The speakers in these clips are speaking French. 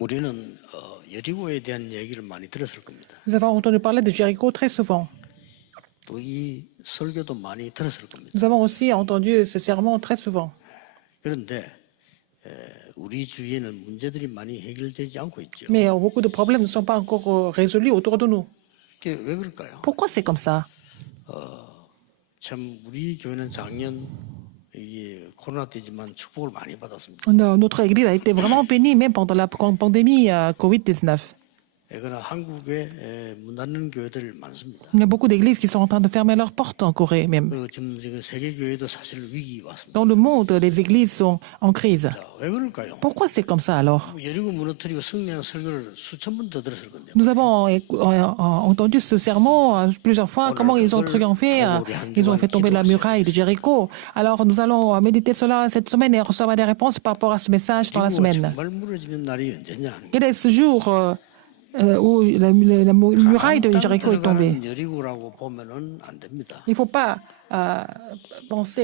우리는 여리고에 대한 얘기를 많이 들었을 겁니다. Nous avons entendu parler de Jéricho très souvent. 또 이 설교도 많이 들었을 겁니다. Nous avons aussi entendu ce sermon très souvent. 그런데 우리 주위에는 문제들이 많이 해결되지 않고 있죠. Mais beaucoup de problèmes ne sont pas encore résolus autour de nous. 그게 왜 그럴까요? Pourquoi c'est comme ça? 참 우리 교회는 작년 이게 코로나 때지만 축복을 많이 받았습니다. Notre église a été vraiment bénie, même pendant la pandémie Covid-19. 그러나 한국에 문 닫는 교회들 많습니다. Il y a beaucoup d'églises qui sont en train de fermer leurs portes en Corée même. 그리고 지금 세계 교회도 사실 위기 왔습니다. Dans le monde, les églises sont en crise. 자, 왜 그럴까요? Pourquoi c'est comme ça alors? 여리고 무너뜨리고 승리한 설교를 수천 번 더 들었을 건데요. Nous avons entendu ce sermon plusieurs fois, comment ils ont triomphé, ils ont fait tomber la muraille de Jéricho. Alors nous allons méditer cela cette semaine et recevoir des réponses par rapport à ce message dans la 여리고가 semaine. 정말 무너지는 날이 언제냐? Quel est ce jour où la muraille de Jéricho est tombée? 들어가는 여리고라고 보면은 안 됩니다. Il ne faut pas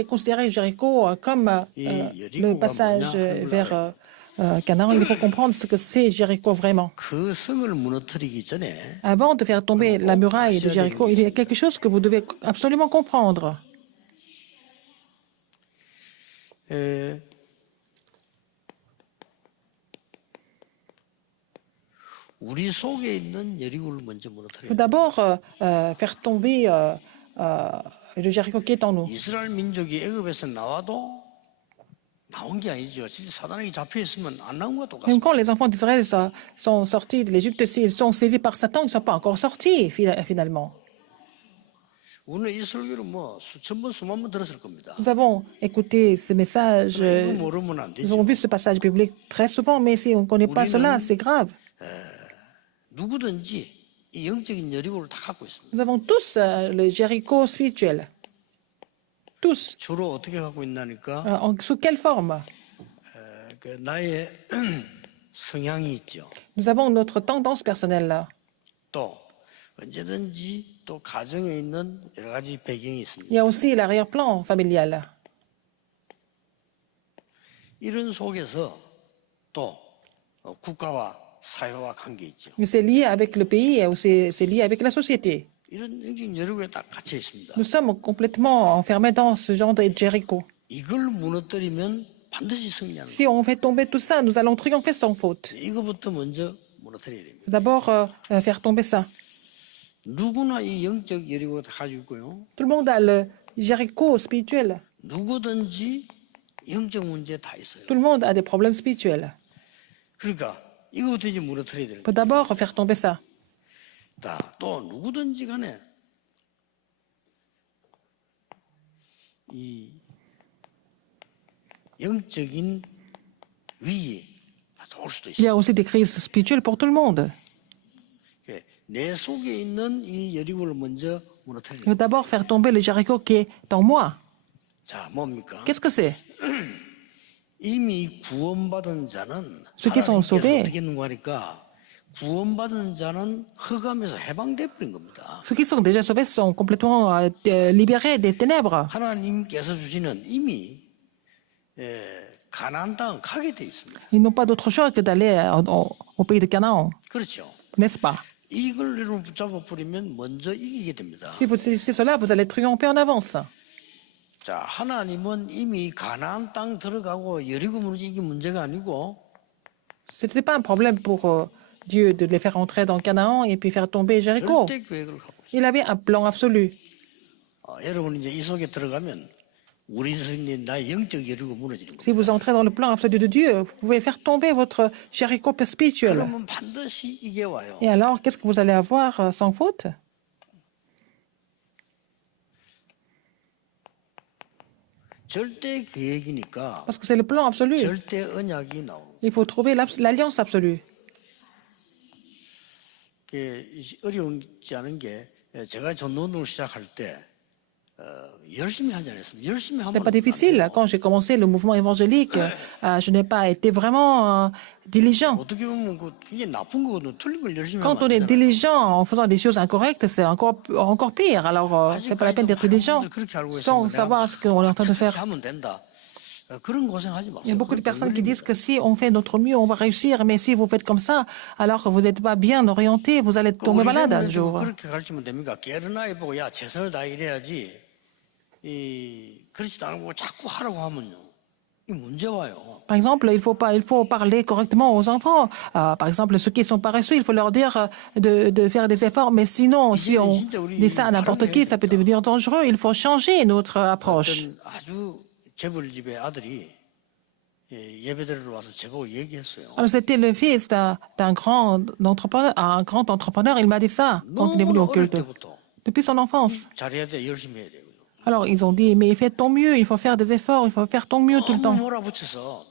considérer Jéricho comme le passage vers Canaan. Il faut comprendre ce que c'est Jéricho vraiment. 그 성을 무너뜨리기 전에 Avant de faire tomber la muraille de Jéricho, il y a quelque chose que vous devez absolument comprendre. 우리 속에 있는 여리고를 먼저 무너뜨려요. D'abord, faire tomber le Jéricho qui est en nous. 이스라엘 민족이 애굽에서 나와도 나온 게 아니죠. 진짜 사단에게 잡혀 있으면 안 나온 것과 Même 똑같습니다. quand les enfants d'Israël sont sortis de l'Égypte, s'ils sont saisis par Satan, ils ne sont pas encore sortis finalement. 오늘 이 설교를 뭐 수천 번 수만 번 들었을 겁니다. Nous avons écouté ce message, 이거 모르면 안 nous avons 되죠. vu ce passage biblique très souvent, mais si on ne connaît pas cela, c'est grave. 누구든지 이 영적인 여리고를 다 갖고 있습니다. Nous avons tous le Jéricho spirituel. Tous. 주로 어떻게 갖고 있나니까 Sous quelle forme? 그 나의 성향이 있죠. Nous avons notre tendance personnelle là. 또 언제든지 또 가정에 있는 여러 가지 배경이 있습니다. Il y a aussi l'arrière-plan familial. 이런 속에서 또 국가와 사회와 관계 있죠. Mais c'est lié avec le pays et aussi c'est lié avec la société. 이런 영적인 여리고에 딱 갇혀 있습니다. Nous sommes complètement enfermés dans ce genre de Jéricho. 이걸 무너뜨리면 반드시 승리하는 Si on fait tomber tout ça, nous allons triompher sans faute. 거예요. 이거부터 먼저 무너뜨려야 됩니다. D'abord, faire tomber ça. 누구나 이 영적 여리고가 다 가지고 있고요. Tout le monde a le Jéricho spirituel. 누구든지 영적 문제 다 있어요. Tout le monde a des problèmes spirituels. 그러니까 이거부터 이제 무너뜨려야 되는 Il faut 거예요. d'abord faire tomber ça. 자, 또 누구든지 간에 이 영적인 위기 올 수도 Il y 있어요. a aussi des crises spirituelles pour tout le monde. 내 속에 있는 이 여리고를 먼저 Il 무너뜨리는 faut d'abord faire tomber le Jéricho qui est en moi. 자, 뭡니까? Qu'est-ce que c'est? 이미 구원받은 자는 Ceux qui sont 하나님께서 sauvés. 어떻게 했는가 하니까 구원받은 자는 흑암에서 해방돼 버린 겁니다. Ceux qui sont déjà sauvés sont complètement libérés des ténèbres. 하나님께서 주시는 이미 가나안 땅 가게 돼 있습니다. Ils n'ont pas d'autre choix que d'aller au pays de Canaan, 그렇죠. n'est-ce pas? 이걸 여러분 붙잡아 버리면 먼저 이기게 됩니다. Si vous saisissez cela, vous allez triompher en avance. 자, 하나님은 이미 가나안 땅 들어가고 여리고 무너지 이게 문제가 아니고 Ce n'était pas un problème pour Dieu de les faire entrer dans Canaan et puis faire tomber Jéricho. 절대 계획을 갖고 있어요. Il avait un plan absolu. 여러분 이제 이 속에 들어가면 우리 스님 나의 영적 여리고 무너지는 거예요. Si vous entrez dans le plan absolu de Dieu, vous pouvez faire tomber votre Jéricho spirituel. 그러면 반드시 이게 와요. Et alors, qu'est-ce que vous allez avoir sans faute? 절대 계획이니까 Parce que c'est le plan absolu. 절대 언약이 나오는 거예요. Il faut trouver l'alliance absolue. 그게 어려운지 않은 게 제가 전도를 시작할 때 열심히 하지 않았습니다. 열심히 Ce 하면 n'est pas difficile. Quand j'ai commencé le mouvement évangélique, je n'ai pas été vraiment diligent. 어떻게 보면 그게 나쁜 거거든요. 틀린 걸 열심히 Quand 하면 on 안 est 되잖아요. diligent en faisant des choses incorrectes, c'est encore pire. Alors, c'est pas la peine d'être diligent sans savoir ce qu'on est en train de faire. 하면 된다. 그런 고생하지 Il y a 마세요. beaucoup de 그건 personnes qui disent 덩어리입니다. que si on fait notre mieux, on va réussir. Mais si vous faites comme ça, alors que vous n'êtes pas bien orienté, vous allez tomber malade un 우리 jour. 그렇게 가르치면 됩니까? 게으른 아이 보고 야 최선을 다 이래야지. 그렇지도 않고 자꾸 하라고 하면요. 이 문제 와요. Par exemple, il faut parler correctement aux enfants. Par exemple, ceux qui sont paresseux, il faut leur dire de faire des efforts. Mais sinon, si on dit ça à n'importe qui, ça peut devenir dangereux. Il faut changer notre approche. 어떤 아주 재벌집의 아들이 예배드리러 와서 저보고 얘기했어요. Alors, c'était le fils d'un grand entrepreneur. Un grand entrepreneur, il m'a dit ça quand il est venu 너무나 au 어릴 culte. 때부터 Depuis son enfance. 잘해야 돼, 열심히 해야 돼. Alors, ils ont dit, mais fais ton mieux, il faut faire des efforts, il faut faire ton mieux tout le 너무 temps. 몰아붙여서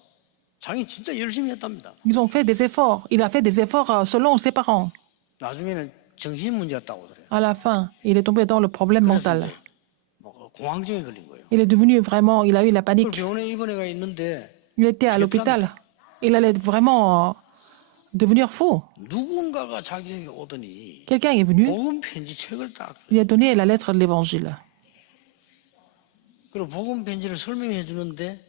자기 진짜 열심히 했답니다. Ils ont fait des efforts. Il a fait des efforts selon ses parents. 나중에는 정신 문제였다고 그래요. À la fin, il est tombé dans le problème 그래서 mental. 이제 뭐 공황증에 걸린 거예요. Il est devenu vraiment, il a eu la 그 panique. 병원에 입원해가 있는데 Il était à l'hôpital. Il allait vraiment devenir fou. 누군가가 자기에게 오더니 Quelqu'un est venu, 복음 편지 책을 딱 lui a donné la lettre de l'évangile. 그리고 복음 편지를 설명해 주는데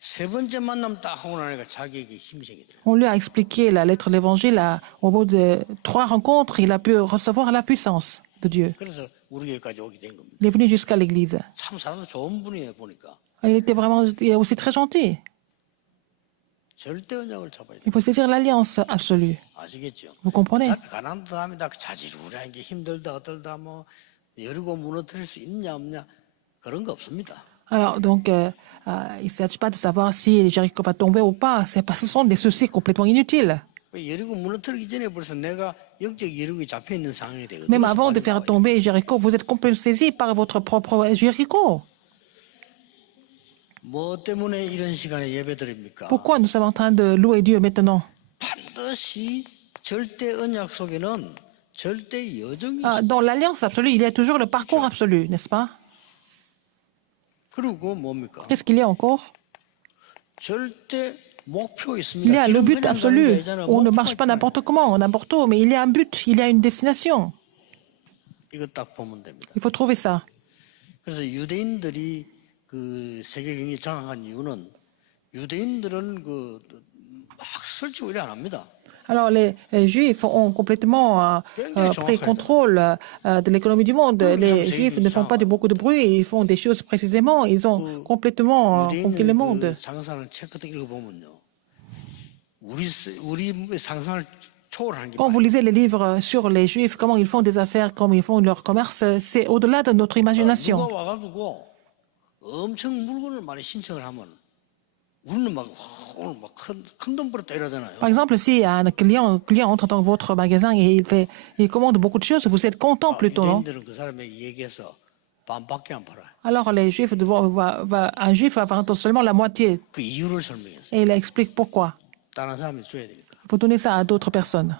세 번째 만남 딱 하고 나니까 자기에게 힘이 생기더라고요. On lui a expliqué la lettre de l'évangile. Au bout de 3 rencontres, il a pu recevoir la puissance de Dieu. 그래서 우리 교회까지 오게 된 겁니다. Il est venu jusqu'à l'église. 참 사람도 좋은 분이에요 보니까. Il est aussi très gentil. 절대 언약을 잡아야 돼요. Il faut saisir l'alliance absolue. 아시겠죠? Vous comprenez? 어차피 가난도 합니다. 자지루한 게 힘들다 어떨다 뭐 여리고 무너뜨릴 수 있냐 없냐 그런 거 없습니다. Alors, donc, il ne s'agit pas de savoir si Jéricho va tomber ou pas. C'est parce que ce sont des soucis complètement inutiles. 여리고 무너뜨리기 전에 벌써 내가 영적 여리고에 잡혀 있는 상황이 되거든요. Même avant de faire tomber Jéricho, vous êtes complètement saisi par votre propre Jéricho. 뭐 때문에 이런 시간에 예배드립니까? Pourquoi nous sommes en train de louer Dieu maintenant? 반드시 절대 언약 속에는 절대 여정이 Dans l'alliance absolue, il y a toujours le parcours absolu, n'est-ce pas? 그리고 뭡니까? Qu'est-ce qu'il y a encore? 절대 목표 Il 있습니다. y a le 길은 but 그냥 가는 게 absolu. 아니잖아요. On ne 목표가 marche pas 있잖아요. n'importe comment, n'importe où, mais il y a un but, il y a une destination. 이거 딱 보면 됩니다. Il faut trouver ça. 그래서 유대인들이 그 세계 경제 장악한 이유는 유대인들은 그 막 설치고 이래 안 합니다. Alors, les Juifs ont complètement pris contrôle de l'économie du monde. Les Juifs ne font pas beaucoup de bruit, ils font des choses précisément. Ils ont complètement conquis le 유대인의 monde. 그 상상을 책 같은 거 읽어보면요. 우리 상상을 초월하는 게 Quand vous lisez les livres sur les Juifs, comment ils font des affaires, comment ils font leur commerce, c'est au-delà de notre imagination. 누가 와가지고 엄청 물건을 많이 신청을 하면 우리는 막 오늘 막 큰 돈 벌었다 이러잖아요. Par exemple, si un client entre dans votre magasin et il commande beaucoup de choses, vous êtes content plutôt, non? 유대인들은 그 사람에게 얘기해서 반밖에 안 팔아요. Alors, les Juifs un Juif va vendre seulement la moitié 그 이유를 설명해서 et il explique pourquoi. 다른 사람이 줘야 되니까. Il faut donner ça à d'autres personnes.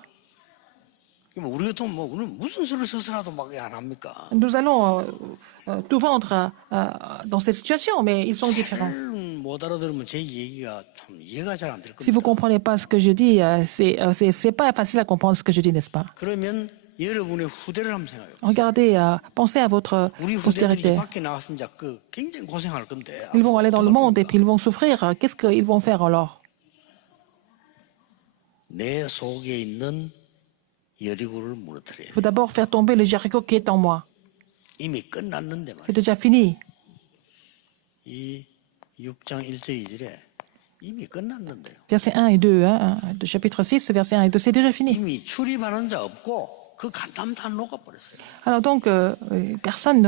그럼 우리 같으면 뭐 우리는 무슨 수를 써서라도 막 안 합니까? Nous allons tout vendre dans cette situation, mais ils sont différents. 못 알아들으면 제 얘기가 참 이해가 잘 안 될 Si vous ne 겁니다. comprenez pas ce que je dis, c'est pas facile à comprendre ce que je dis, n'est-ce pas? 그러면 여러분의 후대를 한번 생각해요. Regardez, pensez à votre 우리 후대들이 postérité. 밖에 나갔으면 이제 그 굉장히 고생할 건데. Ils vont aller dans le monde et puis ils vont souffrir. Qu'est-ce qu'ils vont faire alors? 내 속에 있는 여리고를 무너뜨려요. Il faut d'abord faire tomber le Jéricho qui est en moi. 이미 끝났는데 말이에요. C'est déjà fini. 이 6장 1절 2절에 이미 끝났는데요. Versets 1 et 2, hein, de chapitre 6, versets 1 et 2, c'est déjà fini. 이미 출입하는 자 없고 그 간담 다 녹아버렸어요. Alors donc, personne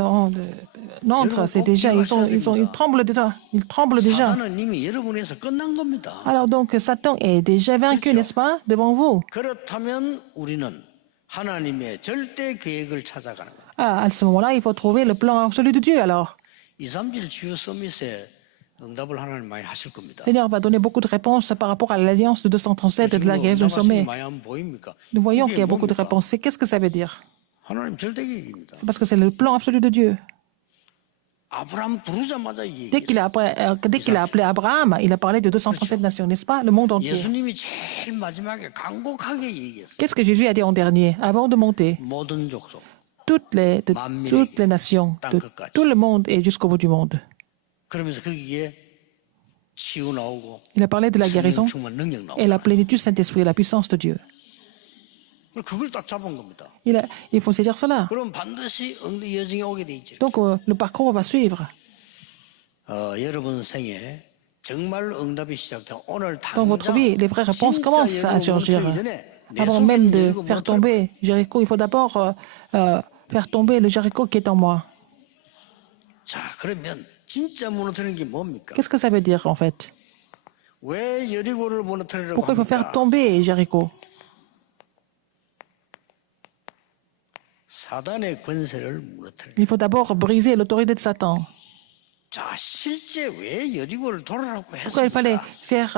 n'entre, c'est déjà, ils tremblent déjà. Ils tremblent déjà. 사단은 이미 여러분에서 끝난 겁니다. Alors donc, Satan est déjà vaincu, n'est-ce pas, devant vous? 그렇다면 우리는 하나님의 절대 계획을 찾아가는 거예요. À ce moment-là, il faut trouver le plan absolu de Dieu, alors. 2, 3질 주요 서밋에 응답을 하나님 많이 하실 겁니다. Le Seigneur va donner beaucoup de réponses par rapport à l'alliance de 237 et de la guérison du sommet. 많이 하면 보입니까? Nous voyons qu'il y a 이게 beaucoup de 뭡니까? réponses. Et qu'est-ce que ça veut dire? 하나님 절대 계획입니다. C'est parce que c'est le plan absolu de Dieu. 아브라함 부르자마자 이 Dès qu'il a appelé Abraham, il a parlé de 237 nations, n'est-ce pas? Le monde entier. 예수님이 제일 마지막에 간곡하게 얘기했어요. Qu'est-ce que Jésus a dit en dernier, avant de monter? 모든 족속. De toutes les nations, de tout le monde et jusqu'au bout du monde. 그러면서 거기에 치유 나오고 Il a parlé de la guérison 성령 충만 능력 et la 나오고 plénitude Saint-Esprit, la puissance de Dieu. 그걸 딱 잡은 겁니다. Il faut saisir cela. 그럼 반드시 여정이 오게 돼 있죠. Donc le parcours va suivre. 여러분 생에 정말 응답이 시작된 오늘 Dans votre vie, les vraies réponses commencent à surgir. Avant même de faire tomber Jéricho, il faut d'abord faire tomber le Jéricho qui est en moi. 자, 그러면 진짜 무너뜨리는 게 뭡니까? Qu'est-ce que ça veut dire en fait? 왜 여리고를 무너뜨리려고 Pourquoi il faut faire 합니까? tomber Jéricho? 사단의 권세를 무너뜨려. Il faut d'abord briser l'autorité de Satan. 자, 실제 왜 여리고를 돌아라고 Pourquoi il fallait 했습니까? faire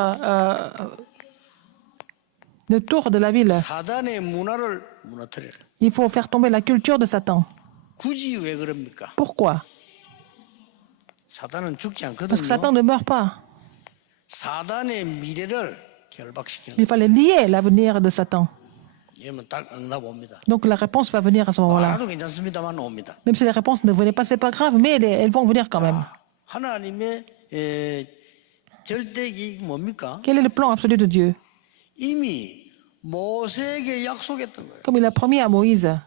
le tour de la ville? 사단의 문화를 무너뜨려. Il faut faire tomber la culture de Satan. 굳이 왜 그럽니까? Pourquoi? 사단은 죽지 Parce que Satan 않거든요. ne meurt pas. 사단의 미래를 결박시키는 Il fallait lier l'avenir de Satan. 이러면 딱 응답 옵니다. Donc la réponse va venir à ce moment-là. 알아도 괜찮습니다만 옵니다. Même si les réponses ne venaient pas, c'est pas grave, mais elles vont venir quand même. 하나님의 절대 계획이 뭡니까? Quel est le plan absolu de Dieu? 이미 모세에게 약속했던 거예요. Comme il a promis à Moïse,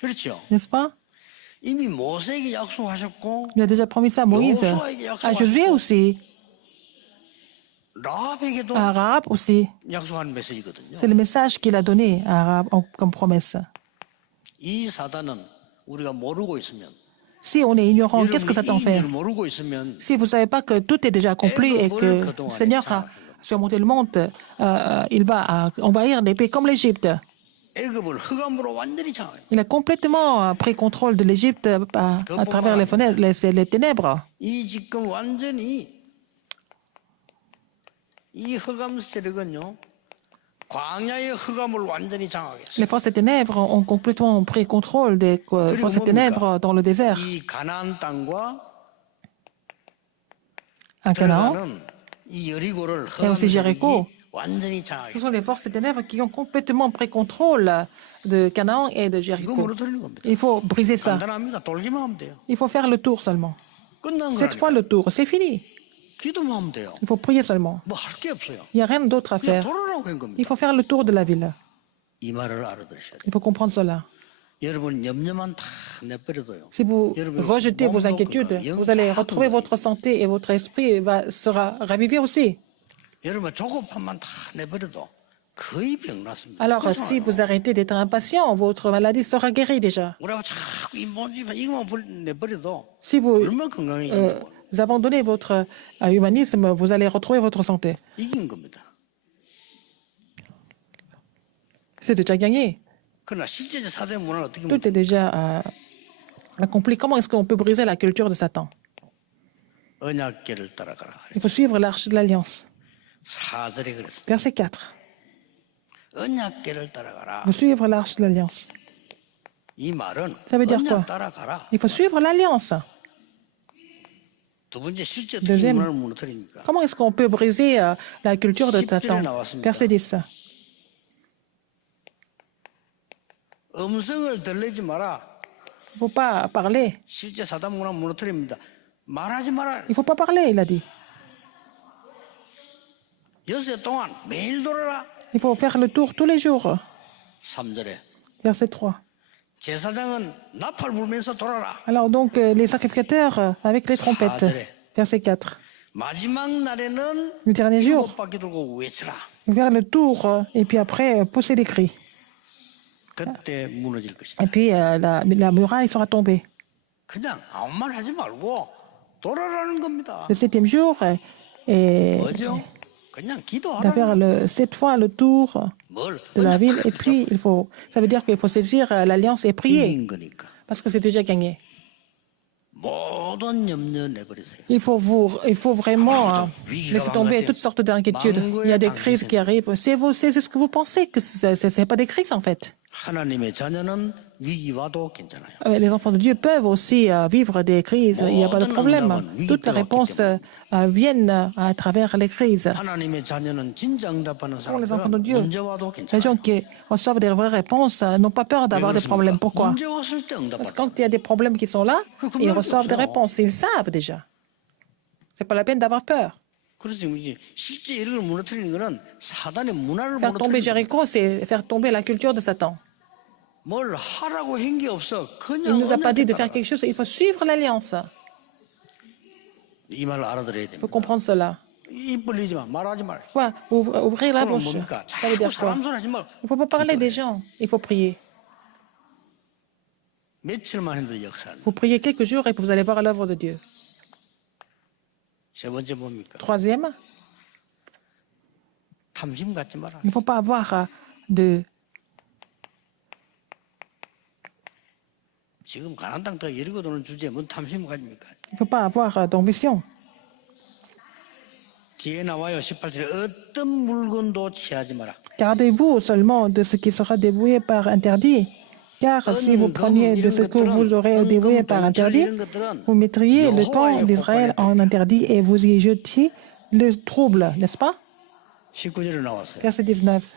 그렇죠? n'est-ce pas? 이미 모세에게 약속하셨고 Il a déjà promis ça à Moïse, à Josué aussi, 라합에게도 à Rahab aussi. 약속한 메시지거든요. C'est le message qu'il a donné à Rahab comme promesse. 이 사단은 우리가 모르고 있으면 Si on est ignorant, qu'est-ce que 여러분이 Satan 이 fait? 일을 모르고 있으면 Si vous ne savez pas que tout est déjà accompli et que le Seigneur a surmonté le monde, il va envahir des pays comme l'Égypte. 애굽을 흑암으로 완전히 장악해요. Il a complètement pris contrôle de l'Égypte à travers les fenêtres, les ténèbres. 이 지금 완전히 이 흑암 세력은요 광야의 흑암을 완전히 장악했어요. Les forces des ténèbres ont complètement pris contrôle des forces des ténèbres dans le désert. 이 가나안 땅과 À Canaan, 들어가는 이 여리고를 Et 흑암 aussi Jéricho. 세력이 완전히 ce 장악했어요. sont les forces des ténèbres qui ont complètement pris contrôle de Canaan et de 이거 Jéricho. 무너뜨리는 겁니다. Il faut briser ça. 간단합니다. 돌기만 하면 돼요. Il faut faire le tour seulement. 끝난 Cette fois, 거라니까. le tour, c'est fini. 기도만 하면 돼요. Il faut prier seulement. 뭐 할 게 없어요. Il n'y a rien d'autre à 그냥 faire. 돌아라고 한 겁니다. Il faut faire le tour de la ville. 이 말을 알아들으셔야 돼요. Il faut comprendre cela. 여러분 염려만 다 내버려둬요. Si vous 여러분, rejetez vos 몸도 inquiétudes, 그거, vous allez 영도 retrouver 하고 votre santé et votre esprit sera ravivé aussi. 여러분 조급함만 다 내버려둬 거의 병 났습니다. Alors, si vous arrêtez d'être impatient, votre maladie sera guérie déjà. 우리가 자꾸 인본주의만 이것만 내버려둬 Si vous 얼마나 건강해지냐고 abandonnez votre humanisme, vous allez retrouver votre santé. 이긴 겁니다. C'est déjà gagné. 그러나 실제적 사대 문화는 어떻게 Tout est déjà accompli. Comment est-ce qu'on peut briser la culture de Satan? 언약궤를 따라가라. Il faut suivre l'arche de l'alliance. 4절에 그랬습니다. Verset 4. 언약궤를 따라가라. Il faut suivre l'arche de l'alliance. 이 말은 Ça veut dire quoi? 언약 따라가라. Il faut suivre l'alliance. 두 번째 실제 어떻게 Deuxième. 문화를 무너뜨립니까? Comment est-ce qu'on peut briser la culture de Satan? Verset 10. 음성을 들리지 마라. Il ne faut pas parler. 실제 사단 문화 무너뜨립니다. 말하지 마라. Il ne faut pas parler, il a dit. 6해 동안 매일 돌아라. Il faut faire le tour tous les jours. 3절에 Verset 3. 제사장은 나팔 불면서 돌아라. Alors donc, les sacrificateurs avec les trompettes. Verset 4. 마지막 날에는 Le dernier jour, 7바퀴 돌고 외치라. faire le tour et puis après pousser des cris. 그때 무너질 것이다. Et puis la muraille sera tombée. 그냥 아무 말 하지 말고 돌아라는 겁니다. Le 7e jour est 뭐죠? 그냥 de 기도하라. faire 7 fois le tour 뭘 de la ville. Et puis, ça veut dire qu'il faut saisir l'alliance et prier. 이긴 거니까. Parce que c'est déjà gagné. 모든 염려 내버리세요. Il faut vraiment laisser tomber toutes sortes d'inquiétudes. Il y a des crises qui arrivent. C'est ce que vous pensez, que ce n'est pas des crises en fait. 하나님의 자녀는 위기 와도 괜찮아요. Les enfants de Dieu peuvent aussi vivre des crises. Il n'y a pas de problème. Toutes les réponses viennent à travers les crises. 하나님의 자녀는 진짜 응답하는 Pour les enfants de 사람들은 Dieu, 문제 와도 les 괜찮아요. gens qui reçoivent des vraies réponses n'ont pas peur d'avoir des problèmes. Pourquoi? 문제 왔을 때 Parce 응답하죠. que quand il y a des problèmes qui sont là, ils reçoivent des réponses. Ils savent déjà. C'est pas la peine d'avoir peur. 그래서 이제 실제 여리고를 무너뜨리는 거는 사단의 문화를 Faire tomber 무너뜨리는 거예요. Jéricho, c'est faire tomber la culture de Satan. 뭘 하라고 한 게 없어. Il ne 그냥 nous a pas dit 언약에 de faire 따라. quelque chose, il faut suivre l'alliance. 이 말을 알아들어야 Il faut 됩니다. comprendre cela. 입 벌리지 마. 말하지 마. Quoi? Ouvrir la 그건 bouche. 뭡니까? Ça veut 자꾸 dire quoi? 사람 소리 하지 말고. Il ne faut pas parler des gens, il faut prier. 며칠만 해도 역사는. Vous priez quelques jours et vous allez voir l'œuvre de Dieu. 세 번째 뭡니까? Troisième, 탐심 갖지 마라. il ne faut pas avoir de... 지금 가나안 땅 더 여리고 도는 주제에 뭔 탐심 가집니까? Il ne faut pas avoir d'ambition. 뒤에 나와요. 18절에 어떤 물건도 취하지 마라. Gardez-vous seulement de ce qui sera dévoué par interdit, car si vous preniez de ce que vous aurez dévoué par interdit, vous mettriez le temps d'Israël en interdit et vous y jetiez le trouble, n'est-ce pas? 19절에 나왔어요. Verset 19.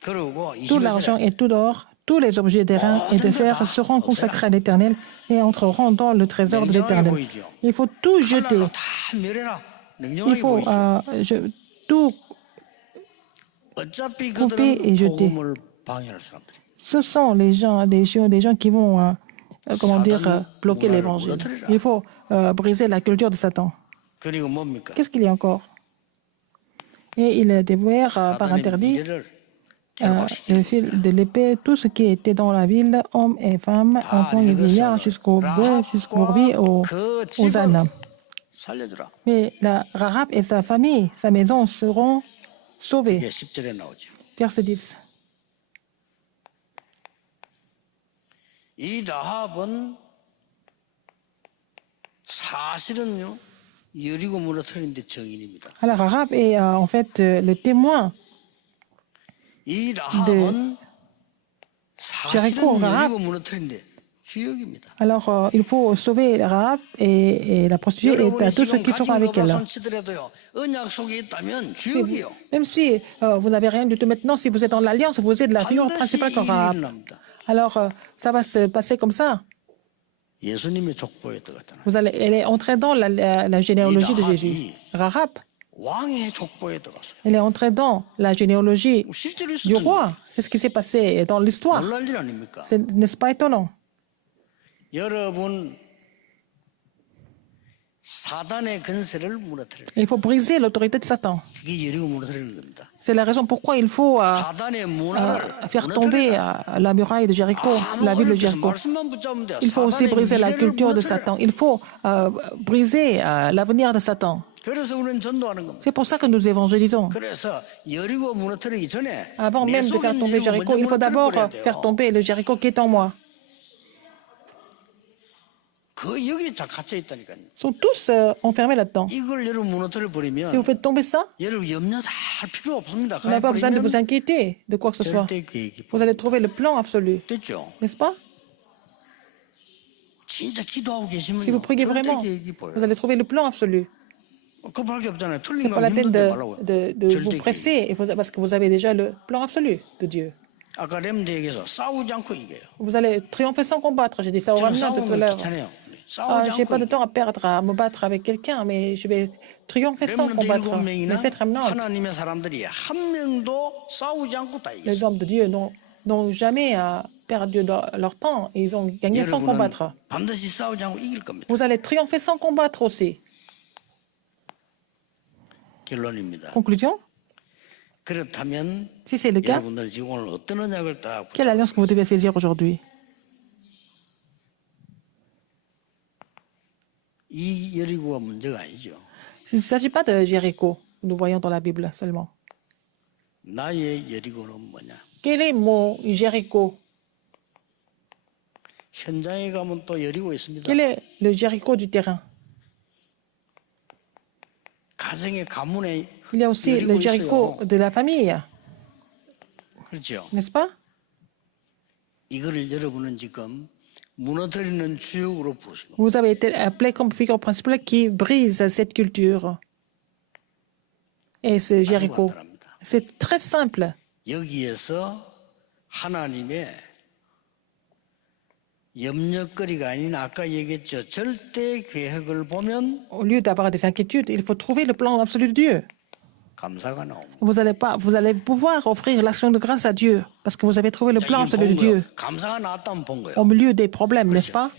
그러고 Tout l'argent 21절에 et tout l'or, tous les objets d'airain et de fer seront consacrés à l'Éternel et entreront dans le trésor de l'Éternel. Il faut tout jeter. 하나로 다 멸해라. Il 냉정하게 faut 보이죠. tout. 어차피 couper et 그들은 jeter. 복음을 방해할 사람들이. Ce sont les gens, des gens qui vont, comment dire, bloquer l'évangile. Il faut briser la culture de Satan. 그리고 뭡니까? Qu'est-ce qu'il y a encore? Et ils dévouèrent par 사단의 interdit 미래를 퇴로시키고 le fil de l'épée, tout ce qui était dans la ville, hommes et femmes, enfants et vieillards, jusqu'aux bœufs, jusqu'aux brebis, aux ânes. 살려주라. Mais la Rahab et sa famille, sa maison seront sauvées. 이게 10절에 나오죠. Verset 10. 이 라합은 사실은요 여리고 무너뜨린 데 증인입니다. Alors Rahab est en fait le témoin. 이 라합은 Jéricho, 사실은 Rahab. 여리고 무너뜨린 데 주역입니다. Alors il faut sauver Rahab et la prostituée et à tous ceux qui sont avec elle. 손치더라도요 언약 속에 있다면 주역이요. Même si vous n'avez rien du tout maintenant, si vous êtes dans l'alliance, vous êtes la figure 반드시 principale comme 일이 Rahab. 일어납니다. Alors ça va se passer comme ça. 예수님의 족보에 들어갔잖아요. Elle est entrée dans la généalogie de Jésus. Rahab, 왕의 족보에 들어갔어요. elle est entrée dans la généalogie 실제로 du 있었던 roi. C'est ce qui s'est passé dans l'histoire. 놀랄 일 아닙니까? N'est-ce pas étonnant? 여러분 사단의 근세를 무너뜨려요. Il faut briser l'autorité de Satan. 그게 여리고 무너뜨리는 겁니다. C'est la raison pourquoi il faut 사단의 문화를 faire tomber la muraille de Jéricho, la ville de Jéricho. 말씀만 붙잡으면 돼요. Il faut aussi 사단의 briser la 미래를 culture de 무너뜨려라. Satan. Il faut briser l'avenir de Satan. 그래서 우리는 전도하는 겁니다. C'est pour ça que nous évangélisons. 그래서 여리고 무너뜨리기 전에 Avant 내 même de 속에 faire 있는 tomber 여리고 Jéricho, 먼저 il faut d'abord 무너뜨려버려야 돼요. faire tomber le Jéricho qui est en moi. 그 여기 다 갇혀 있다니까요. Ils sont tous enfermés là-dedans. 이걸 여러분 무너뜨려 Si 버리면 vous faites tomber ça, 여러분 염려 다 할 필요 없습니다. vous n'avez pas besoin de vous 가해버리면 inquiéter de quoi que ce soit. 절대 계획이 Vous allez trouver le plan absolu, 됐죠. n'est-ce pas? 진짜 기도하고 계시면 Si vous priez 절대 vraiment, 계획이 보여요. vous allez trouver le plan absolu. 급할 게 없잖아요. 틀린 C'est pas 거 la peine 힘든데 말라고요. de vous 절대 계획. presser parce que vous avez déjà le plan absolu de Dieu. 아까 렘드에게서 싸우지 않고 이겨요. Vous allez triompher sans combattre. J'ai dit ça au 저는 Ramnan tout à 싸우면 l'heure. 귀찮아요. Ah, 싸우지 j'ai 않고 pas de 이겨요. temps à perdre à me battre avec quelqu'un, mais je vais triompher sans 렘넌트 combattre. 7명이나 Mais cette remnant, 하나님의 사람들이 한 명도 싸우지 않고 다 les 이겼어요. hommes de Dieu n'ont jamais perdu leur temps et ils ont gagné sans 여러분은 combattre. 반드시 싸우지 않고 이길 겁니다. Vous allez triompher sans combattre aussi. 결론입니다. Conclusion, 그렇다면 si c'est le cas, 여러분들 지금 오늘 어떤 언약을 딱 quelle alliance que vous devez saisir aujourd'hui? 이 여리고가 문제가 아니죠. Il ne s'agit pas de Jéricho, que nous voyons dans la Bible seulement. 나의 여리고는 뭐냐? Quel est mon Jéricho? 현장에 가면 또 여리고 있습니다. Quel est le Jéricho du terrain? 가정의 가문에 Il y a aussi le Jéricho de la famille, 그렇죠. n'est-ce pas? 이거를 여러분은 지금 무너뜨리는 주역으로 보시고 Vous avez été appelé comme figure principale qui brise cette culture. Et ce Jéricho, 간단합니다. c'est très simple. 여기에서 하나님의 염려거리가 아닌 아까 얘기했죠. 절대 계획을 보면 Au lieu d'avoir des inquiétudes, il faut trouver le plan absolu de Dieu. 감사가 나옵니다. Vous allez pouvoir offrir l'action de grâce à Dieu parce que vous avez trouvé le plan 이게 absolu de 본 Dieu 거예요. 감사가 나왔다면 본 거예요. au milieu des problèmes, n'est-ce pas?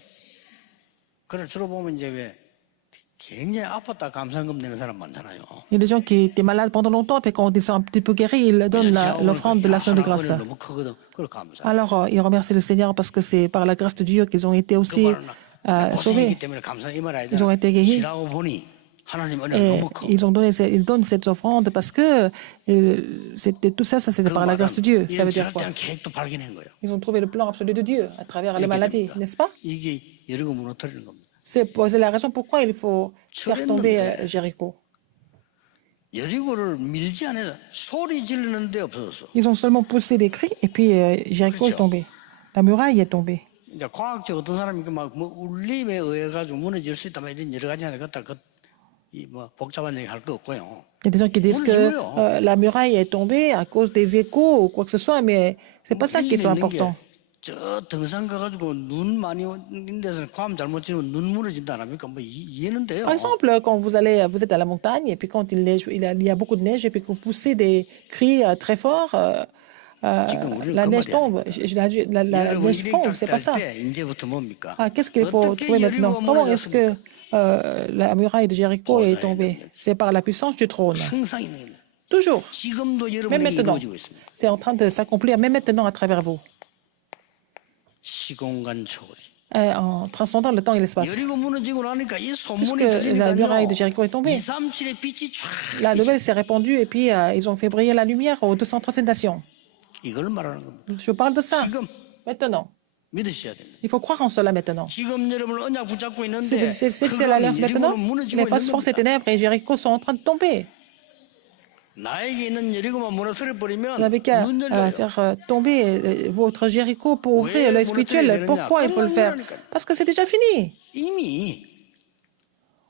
그래 주로 보면 이제 왜 굉장히 아팠다 감사금 내는 사람 많잖아요. Il y a des gens qui étaient malades pendant longtemps, puis quand ils sont un petit peu guéris, ils donnent l'offrande de l'action de grâce. 너무 크거든. 그걸 감사. Alors, ils remercient le Seigneur parce que c'est par la grâce de Dieu qu'ils ont été aussi sauvés. 고생이기 때문에 감사 이 말 아니잖아. Ils ont été guéris. 지나고 보니 하나님 은혜 Et 너무 커. ils donnent cette offrande parce que tout ça, c'était par la grâce de Dieu. Ça veut dire quoi? 절대한 계획도 발견한 거예요. Ils ont trouvé le plan absolu de Dieu à travers les maladies, n'est-ce pas? 이게 여리고 무너뜨리는 겁니다. C'est la raison pourquoi il faut faire tomber Jéricho. 여리고를 밀지 않아서 소리 지르는데 없어졌어. Ils ont seulement poussé des cris et puis Jéricho est tombé. La muraille est tombée. 이제 과학적 어떤 사람이 막뭐 울림에 의해 가지고 무너질 수 있다 뭐 이런 여러 가지 하는 것다 그뭐 복잡한 얘기 할 거 없고요. Il y a des gens qui disent que la muraille est tombée à cause des échos ou quoi que ce soit, mais c'est pas ça qui est important. 저 등산 가가지고 눈 많이 있는 데서 괌 잘못 치면 눈 무너진다 안 합니까? 뭐 이해는 돼요. Par exemple, quand vous êtes à la montagne et puis quand il neige, il y a beaucoup de neige et puis que vous poussez des cris très forts, la neige tombe. La neige tombe, c'est pas ça. 이제부터 뭡니까? Ah, qu'est-ce qu'il faut trouver maintenant? Comment est-ce que la muraille de Jéricho est tombée? C'est par la puissance du trône. 항상 있는 거예요. Toujours. 지금도 Même 여러분에게 maintenant. 이루어지고 있습니다. C'est en train de s'accomplir, même maintenant à travers vous. 시공간 초월이. En transcendant le temps et l'espace. 여리고 무너지고 나니까 이 소문이 Puisque la muraille de Jéricho est tombée, 237의 빛이 쫙. la nouvelle s'est répandue et puis ils ont fait briller la lumière aux 237 nations. 이걸 말하는 겁니다. Je parle de ça. 지금 Maintenant. 믿으셔야 됩니다. Il faut croire en cela maintenant. 지금 여러분 언약 붙잡고 있는데 C'est l'alliance maintenant. 여리고는 무너지고 Les 있는 faces forces et 겁니다. ténèbres et Jéricho sont en train de tomber. 나에게 있는 여리고만 무너뜨려 Vous 버리면 n'avez qu'à 눈 열려요. faire tomber votre Jéricho pour ouvrir l'œil spirituel. Pourquoi il faut le faire? Parce que c'est déjà fini. 이미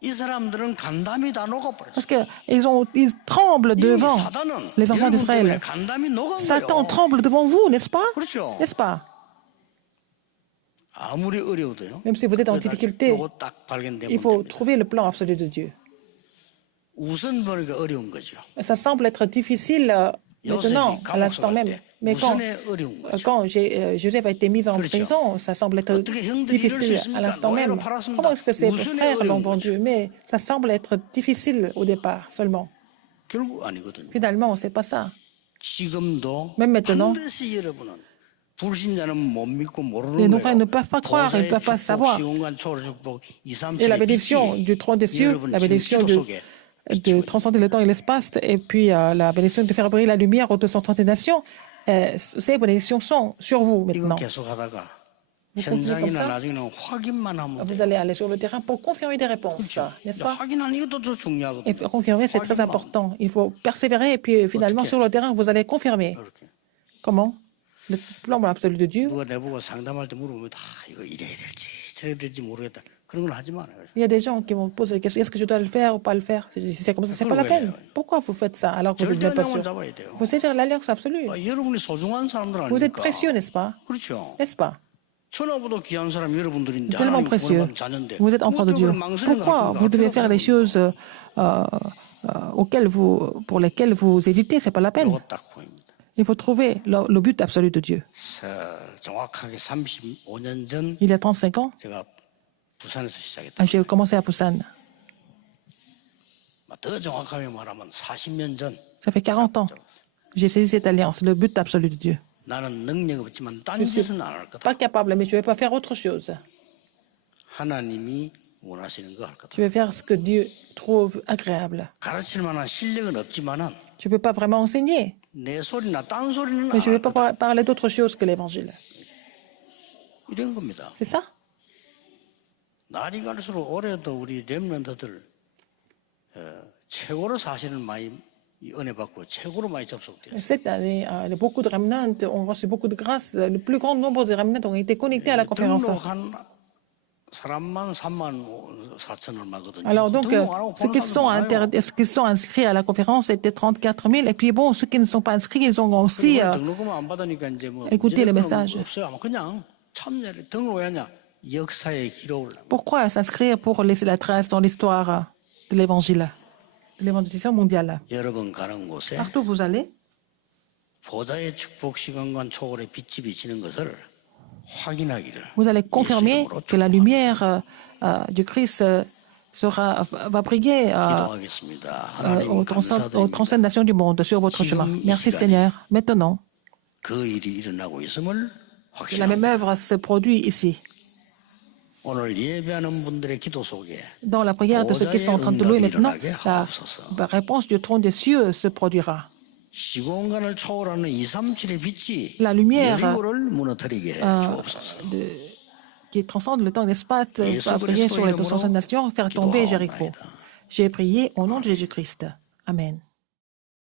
이 사람들은 간담이 다 녹아버렸어. Parce qu'ils tremblent 이미 devant 사단은 les enfants 여러분 때문에 d'Israël. 간담이 녹은 Satan 거예요. tremble devant vous, n'est-ce pas? 그렇죠. N'est-ce pas? 아무리 어려워도요. Même si vous êtes en difficulté, 이거 딱 발견되면 il faut 됩니다. trouver le plan absolu de Dieu. 우선 보니까 어려운 거죠. Ça semble être difficile maintenant, à l'instant même. Mais 우선에 어려운 거죠. quand Joseph a été mis en 그렇죠. prison, ça semble être 어떻게 형들이 이럴 수 difficile à 있습니까? l'instant 노예로 même. 팔았습니다. Comment est-ce que ses 우선에 frères l'ont 어려운 vendu? 거죠. Mais ça semble être difficile au départ seulement. 결국 아니거든요. Finalement, c'est pas ça. 지금도 Même maintenant, 반드시 여러분은 불신자는 못 믿고 모르는 les 거예요. non-croyants ne peuvent pas croire, ils ne peuvent pas savoir. 시공간 초월 축복 2, 3, Et la bénédiction du trône des cieux, la bénédiction de transcender le temps et l'espace, et puis la bénédiction de faire briller la lumière aux 230 nations, ces bénédictions sont sur vous 이거 maintenant. 계속하다가 Vous continuez comme 현장이나 ça, 나중에는 확인만 하면 vous 돼요. allez aller sur le terrain pour confirmer des réponses, n'est-ce pas? 확인하는 이것도 더 중요하거든요. Et confirmer, c'est très important. Il faut persévérer et puis finalement sur le terrain, vous allez confirmer. 이렇게. Comment? Le plan absolu de Dieu. 누가 내보고 상담할 때 물어보면 다 이거 이래야 될지 저래야 될지 모르겠다. 그런 건 하지 말아요. Il y a des gens qui vont poser la question, est-ce que je dois le faire ou pas le faire? Si c'est comme ça, c'est pas la peine. Pourquoi vous faites ça alors que vous 절대 n'êtes pas 언약만 sûr? 잡아야 돼요. Vous saisir l'alliance absolue. 여러분이 소중한 사람들 Vous êtes 아닙니까? précieux, n'est-ce pas? 그렇죠. N'est-ce pas? 천하보다 귀한 사람 여러분들인데 Tellement 하나님 précieux. 구원받은 자녀인데 Vous êtes enfant de Dieu. Pourquoi vous devez faire les choses pour lesquelles vous hésitez? C'est pas la peine. 이거 딱 보입니다. Il faut trouver le but absolu de Dieu. 정확하게 35년 전 Il y a 35 ans, 제가 부산에서 시작했다. j'ai commencé à Busan. 더 정확하게 말하면 40년 전 Ça fait 40 ans. J'ai saisi cette alliance, le but absolu de Dieu. 나는 능력 없지만 딴 짓은 안 할 거다. Pas capable, mais je ne vais pas faire autre chose. 하나님이 원하시는 거 할 거다. Je vais faire ce que Dieu trouve agréable. 가르칠 만한 실력은 없지만은 Je ne peux pas vraiment enseigner, 내 소리나 딴 소리는 mais je 안 ne 할 vais pas 거다. parler d'autre chose que l'évangile. 이런 겁니다. C'est ça? 날이 갈수록 올해도 우리 렘넌트들 최고로 사실은 많이 은혜 받고 최고로 많이 접속돼요. Cette année, beaucoup de remnants ont reçu beaucoup de grâce. Le plus grand nombre de remnants ont été connectés à la conférence. 등록한 사람만 3만 4천 얼마거든요. Alors donc, 등록 안 하고 ceux 보는 사람도 많아요. qui sont inscrits à la conférence étaient 34 000. Et puis bon, ceux qui ne sont pas inscrits, ils ont aussi 등록금 안 받으니까 이제 뭐 écouté le 문제는 message. 없어요. 아마 그냥 참여를 등록해야 역사의 기록을 남깁니다. Pourquoi s'inscrire pour laisser la trace dans l'histoire de l'évangile, de l'évangélisation mondiale? 여러분 가는 곳에 Partout où vous allez, 보좌의 축복 시간관 초월의 빛이 비치는 것을 확인하기를 vous allez confirmer 예수 이름으로 que la 축복합니다. lumière du Christ va briller 기도하겠습니다. 하나님 aux 감사드립니다. transcends nations du monde sur votre chemin. Merci Seigneur. Maintenant, 그 일이 일어나고 있음을 que la même 확신합니다. œuvre se produit ici. 오늘 예배하는 분들의 기도 속에 Dans la prière de ceux qui sont en train de louer maintenant, la réponse du trône des cieux se produira. 시공간을 초월하는 237의 빛이 La lumière 여리고를 무너뜨리게 주옵소서. qui transcende le temps et l'espace Jésus va briller Christ sur les 이름으로 200 nations, faire tomber Jéricho. 기도하옵나이다. J'ai prié au nom de Jésus-Christ. Amen.